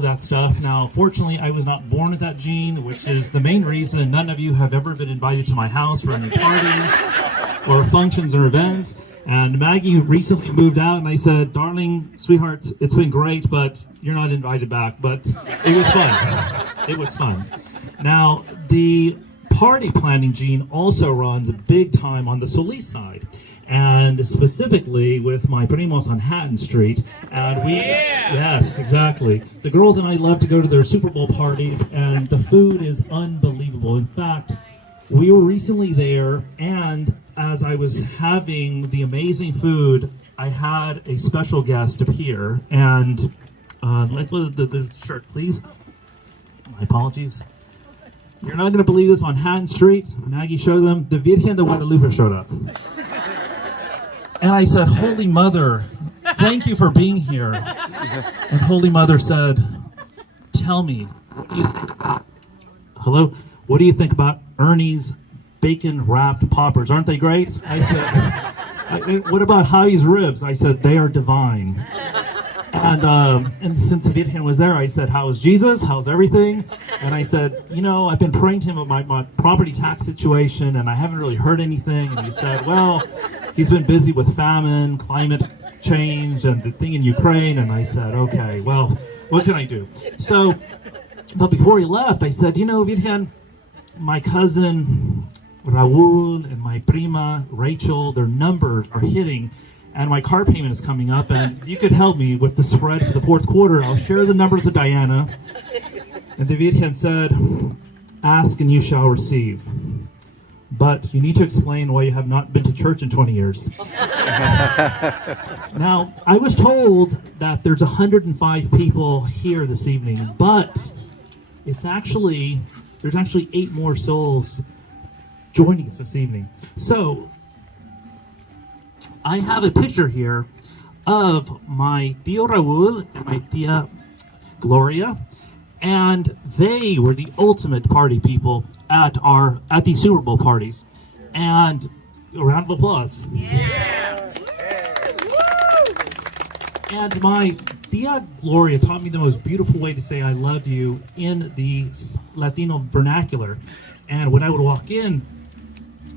of that stuff. Now, fortunately, I was not born with that gene, which is the main reason none of you have ever been invited to my house for any parties or functions or events. And Maggie recently moved out, and I said, darling, sweetheart, it's been great, but you're not invited back. But it was fun. It was fun. Now, the party planning gene also runs big time on the Solis side, and specifically with my primos on Hatton Street. And yes, exactly. The girls and I love to go to their Super Bowl parties, and the food is unbelievable. In fact, we were recently there, and as I was having the amazing food, I had a special guest appear. And let's look at the shirt, please. My apologies. You're not going to believe this. On Hatton Street, Maggie showed them, the Virgen de Guadalupe showed up. And I said, Holy Mother, thank you for being here. And Holy Mother said, tell me, what do you think about Ernie's bacon-wrapped poppers? Aren't they great? I said, what about Javi's ribs? I said, they are divine. And since the Virgen was there, I said, how's Jesus? How's everything? And I said, I've been praying to him about my property tax situation, and I haven't really heard anything. And he said, well, he's been busy with famine, climate change, and the thing in Ukraine. And I said, okay, well, what can I do? So, but before he left, I said, Virgen, my cousin Raul and my prima Rachel, their numbers are hitting, and my car payment is coming up, and if you could help me with the spread for the fourth quarter, I'll share the numbers with Diana. And the Virgen said, ask and you shall receive. But you need to explain why you have not been to church in 20 years. Now, I was told that there's 105 people here this evening, but there's actually 8 more souls joining us this evening. So, I have a picture here of my Tío Raúl and my Tia Gloria, and they were the ultimate party people at the Super Bowl parties. And a round of applause. Yeah. And my Tia Gloria taught me the most beautiful way to say I love you in the Latino vernacular. And when I would walk in,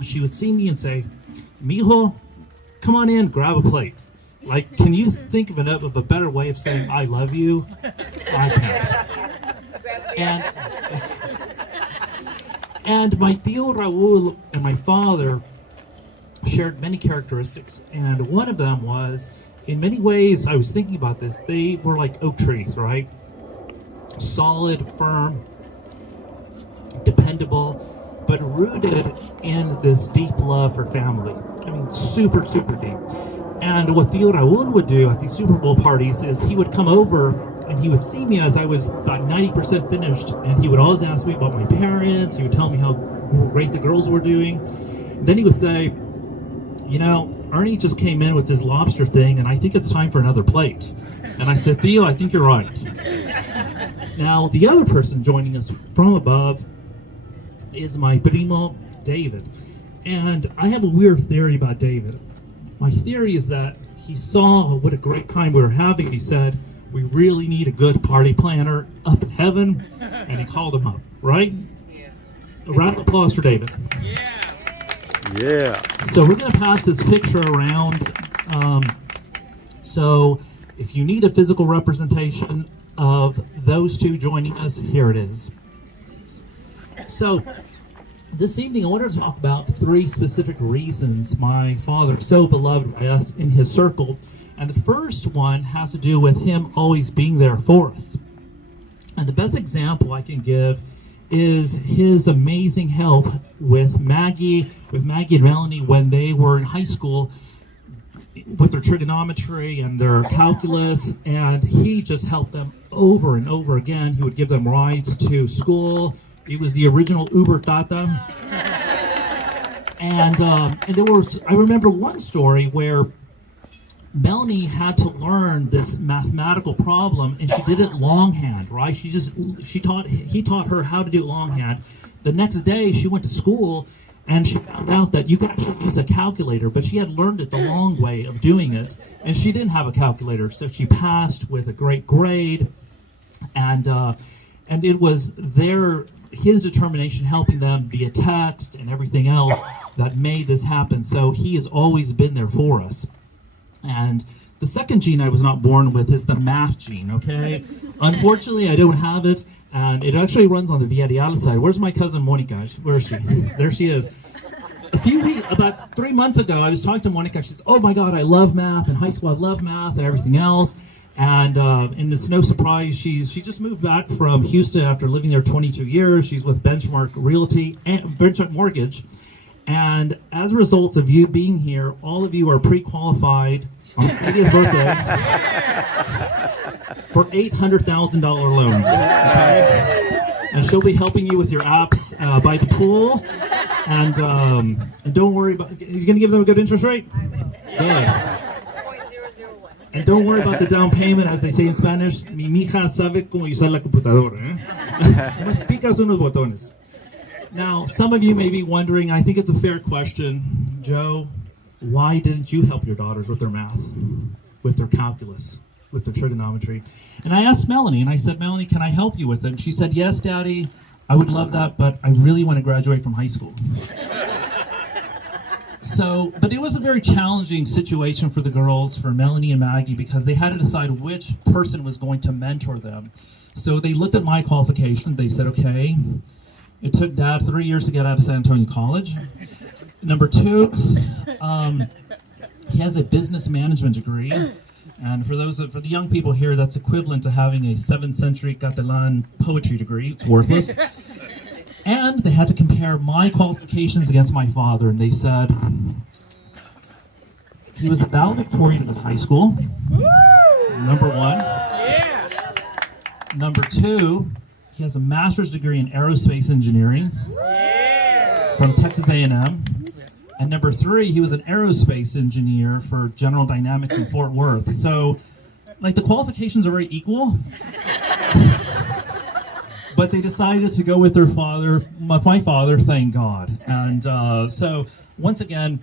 she would see me and say, Mijo, come on in, grab a plate. Like, can you think of a better way of saying I love you? I can't. And my Tío Raúl and my father shared many characteristics, and one of them was, in many ways, I was thinking about this, they were like oak trees, right? Solid, firm, dependable, but rooted in this deep love for family. I mean, super, super deep. And what Tío Raúl would do at these Super Bowl parties is he would come over and he would see me as I was about 90% finished, and he would always ask me about my parents. He would tell me how great the girls were doing. And then he would say, Ernie just came in with his lobster thing, and I think it's time for another plate. And I said, Theo, I think you're right. Now, the other person joining us from above is my primo, David. And I have a weird theory about David. My theory is that he saw what a great time we were having. He said, we really need a good party planner up in heaven. And he called him up, right? Yeah. A round of applause for David. Yeah. Yeah. So we're going to pass this picture around. So if you need a physical representation of those two joining us, here it is. So this evening I wanted to talk about 3 specific reasons my father is so beloved by us in his circle. And the first one has to do with him always being there for us. And the best example I can give is his amazing help with Maggie and Melanie when they were in high school with their trigonometry and their calculus, and he just helped them over and over again. He would give them rides to school. He was the original Uber Tata. And there was, I remember one story where Melanie had to learn this mathematical problem, and she did it longhand, right? He taught her how to do it longhand. The next day she went to school and she found out that you could actually use a calculator, but she had learned it the long way of doing it, and she didn't have a calculator, so she passed with a great grade. And it was his determination helping them via text and everything else that made this happen. So he has always been there for us. And the second gene I was not born with is the math gene, okay? Unfortunately, I don't have it, and it actually runs on the Villarreal side. Where's my cousin Monica? Where is she? There she is. About 3 months ago, I was talking to Monica. She says, oh my God, I love math. In high school, I love math and everything else. And it's no surprise, she just moved back from Houston after living there 22 years. She's with Benchmark Realty and Benchmark Mortgage. And as a result of you being here, all of you are pre-qualified on the 80th birthday for $800,000 loans. Okay? And she'll be helping you with your apps by the pool. And don't worry about, you're going to give them a good interest rate? Good. And don't worry about the down payment, as they say in Spanish. Mi mija sabe cómo usar la computadora. Nomás picas unos botones. Now, some of you may be wondering, I think it's a fair question, Joe, why didn't you help your daughters with their math, with their calculus, with their trigonometry? And I asked Melanie, and I said, Melanie, can I help you with it? And she said, yes, Daddy, I would love that, but I really want to graduate from high school. So, but it was a very challenging situation for the girls, for Melanie and Maggie, because they had to decide which person was going to mentor them. So they looked at my qualification. They said, okay, it took Dad 3 years to get out of San Antonio College. Number two, he has a business management degree. And for the young people here, that's equivalent to having a 7th century Catalan poetry degree. It's worthless. And they had to compare my qualifications against my father, and they said he was a valedictorian of high school, number one. Number two, he has a master's degree in aerospace engineering from Texas A&M. And number three, he was an aerospace engineer for General Dynamics in Fort Worth. So, like, the qualifications are very equal. But they decided to go with their father, my father, thank God. And so, once again,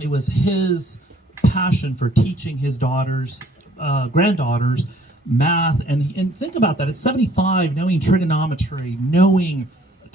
it was his passion for teaching his daughters, granddaughters, math. And think about that, at 75, knowing trigonometry, knowing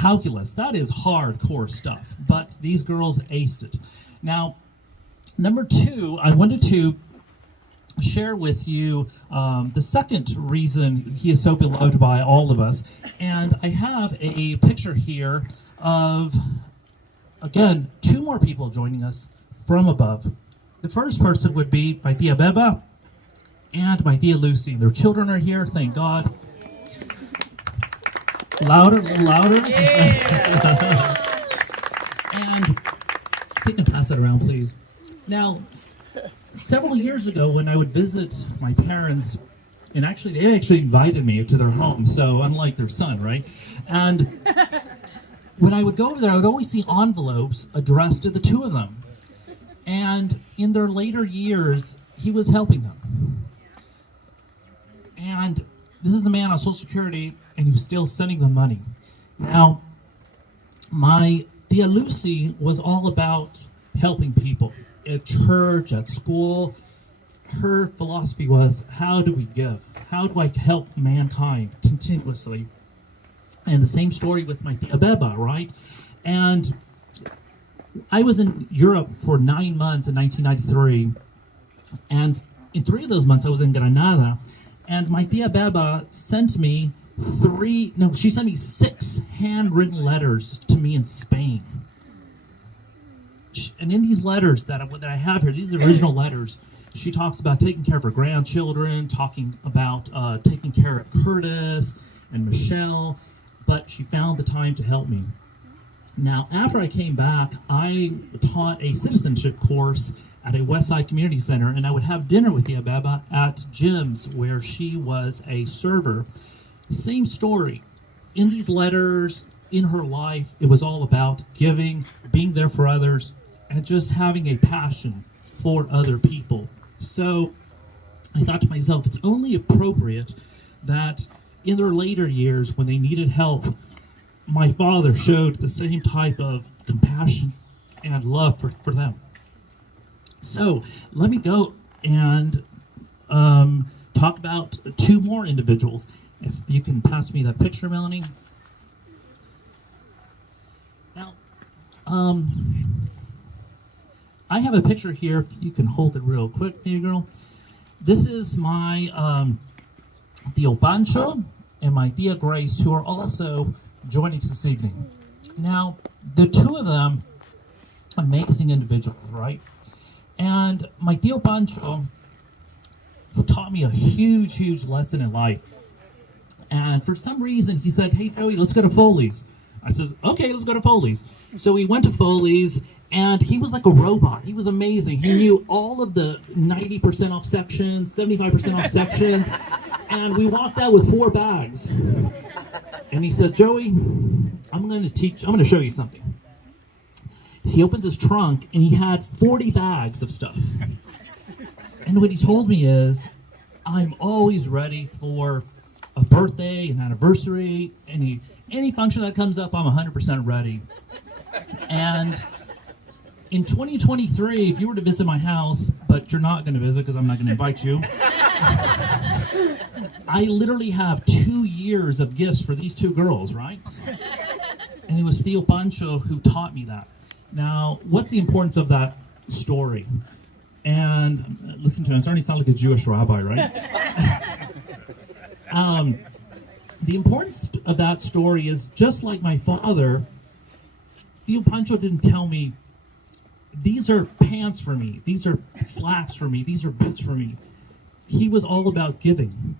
calculus, that is hardcore stuff. But these girls aced it. Now, number two, I wanted to share with you the second reason he is so beloved by all of us. And I have a picture here of, again, two more people joining us from above. The first person would be my Tia Beba and my Tia Lucy. Their children are here, thank God. Louder, a little louder. And you can pass that around, please. Now, several years ago, when I would visit my parents, and actually they invited me to their home, so unlike their son, right? And when I would go over there, I would always see envelopes addressed to the two of them. And in their later years, he was helping them. And this is a man on Social Security, and he was still sending them money. Now, my Tia Lucy was all about helping people. At church, at school, her philosophy was, how do we give? How do I help mankind continuously? And the same story with my Tia Beba, right? And I was in Europe for 9 months in 1993, and in 3 of those months I was in Granada, and my Tia Beba sent me she sent me 6 handwritten letters to me in Spain. And in these letters that I have here, these are the original letters, she talks about taking care of her grandchildren, talking about taking care of Curtis and Michelle, but she found the time to help me. Now, after I came back, I taught a citizenship course at a Westside Community Center, and I would have dinner with Tia Beba at Jim's, where she was a server. Same story. In these letters, in her life, it was all about giving, being there for others, and just having a passion for other people. So I thought to myself, it's only appropriate that in their later years, when they needed help, my father showed the same type of compassion and love for them. So let me go and talk about 2 more individuals. If you can pass me that picture, Melanie. Now, I have a picture here. If you can hold it real quick, baby girl. This is my Tio Pancho and my Tia Grace, who are also joining us this evening. Now, the two of them, amazing individuals, right? And my Tio Pancho taught me a huge, huge lesson in life. And for some reason, he said, "Hey, Joey, let's go to Foley's." I said, "Okay, let's go to Foley's." So we went to Foley's, and he was like a robot. He was amazing. He knew all of the 90% off sections, 75% off sections, and we walked out with 4 bags. And he said, "Joey, I'm going to show you something." He opens his trunk, and he had 40 bags of stuff. And what he told me is, "I'm always ready for a birthday, an anniversary, any function that comes up, I'm 100% ready." And in 2023, if you were to visit my house, but you're not going to visit because I'm not going to invite you, I literally have 2 years of gifts for these 2 girls, right? And it was Tio Pancho who taught me that. Now, what's the importance of that story? And listen to me, I'm starting to sound like a Jewish rabbi, right? The importance of that story is, just like my father, Tio Pancho didn't tell me, "These are pants for me, these are slacks for me, these are boots for me." He was all about giving.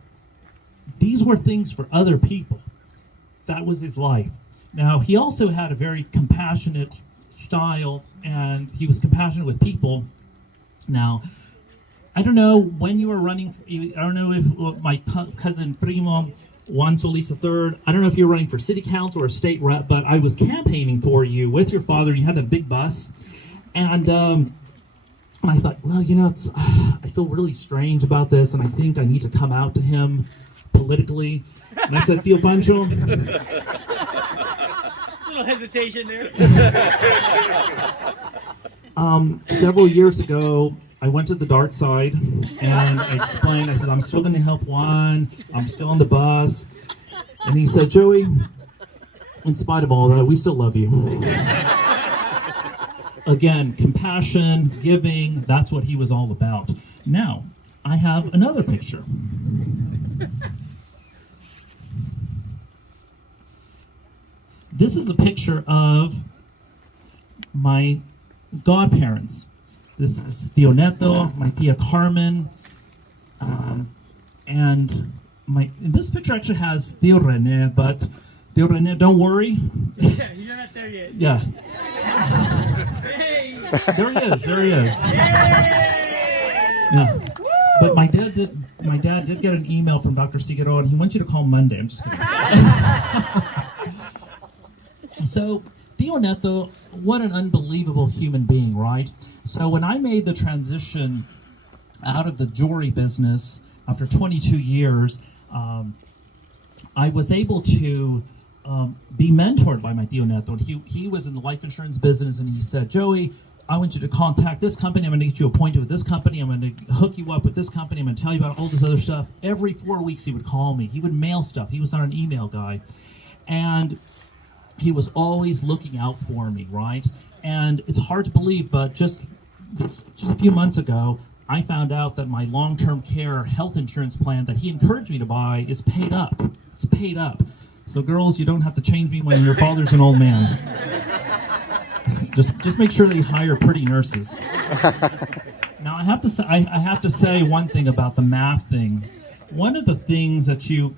These were things for other people. That was his life. Now, he also had a very compassionate style, and he was compassionate with people. Now, I don't know when you were running, I don't know if my cousin Primo, Juan Solis III, I don't know if you were running for city council or state rep, but I was campaigning for you with your father. You had a big bus. And I thought, well, you know, I feel really strange about this, and I think I need to come out to him politically. And I said, "Tio Pancho." Little hesitation there. Several years ago, I went to the dark side, and I explained, I said, "I'm still going to help Juan, I'm still on the bus." And he said, "Joey, in spite of all that, we still love you." Again, compassion, giving, that's what he was all about. Now, I have another picture. This is a picture of my godparents. This is Tio Neto, my Tia Carmen, and this picture actually has Tio Rene, but Tio Rene, don't worry. Yeah, you're not there yet. Yeah. Hey. There he is. Yeah. But my dad did get an email from Dr. Figueroa, and he wants you to call Monday. I'm just kidding. So, Tio Neto, what an unbelievable human being, right? So when I made the transition out of the jewelry business after 22 years, I was able to be mentored by my Tio Neto. He was in the life insurance business, and he said, "Joey, I want you to contact this company. I'm going to get you appointed with this company. I'm going to hook you up with this company. I'm going to tell you about all this other stuff." Every 4 weeks he would call me. He would mail stuff. He was not an email guy. And he was always looking out for me, right? And it's hard to believe, but just a few months ago, I found out that my long-term care health insurance plan that he encouraged me to buy is paid up. It's paid up. So girls, you don't have to change me when your father's an old man. Just make sure that you hire pretty nurses. Now I have to say one thing about the math thing. One of the things that you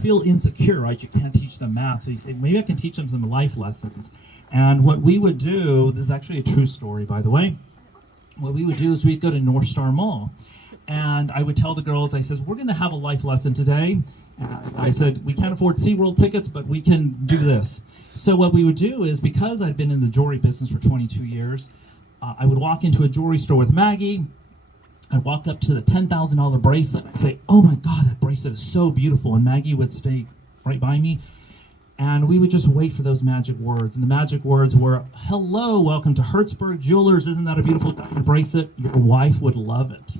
feel insecure, right? You can't teach them math, so you think, maybe I can teach them some life lessons. And what we would do, this is actually a true story, by the way. What we would do is we'd go to North Star Mall, and I would tell the girls, I said, "We're going to have a life lesson today." And I said, "We can't afford SeaWorld tickets, but we can do this." So what we would do is, because I'd been in the jewelry business for 22 years, I would walk into a jewelry store with Maggie. I'd walk up to the $10,000 bracelet. I'd say, "Oh my God, that bracelet is so beautiful." And Maggie would stay right by me. And we would just wait for those magic words. And the magic words were, "Hello, welcome to Hertzberg Jewelers. Isn't that a beautiful diamond bracelet? Your wife would love it."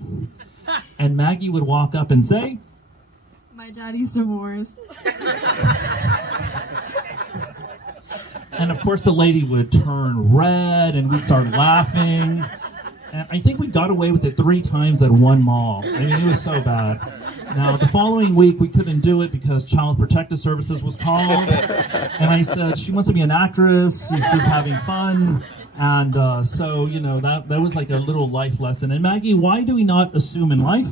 And Maggie would walk up and say, "My My daddy's divorced. And of course the lady would turn red and we'd start laughing. And I think we got away with it 3 times at one mall. I mean, it was so bad. Now, the following week, we couldn't do it because Child Protective Services was called. And I said, she wants to be an actress. She's having fun. And so, you know, that was like a little life lesson. And Maggie, why do we not assume in life?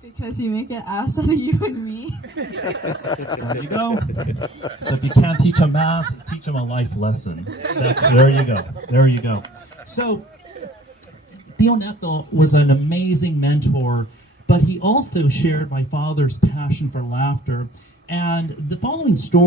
Because you make an ass out of you and me. There you go. So if you can't teach them math, teach them a life lesson. There you go. There you go. So Tio Neto was an amazing mentor, but he also shared my father's passion for laughter. And the following story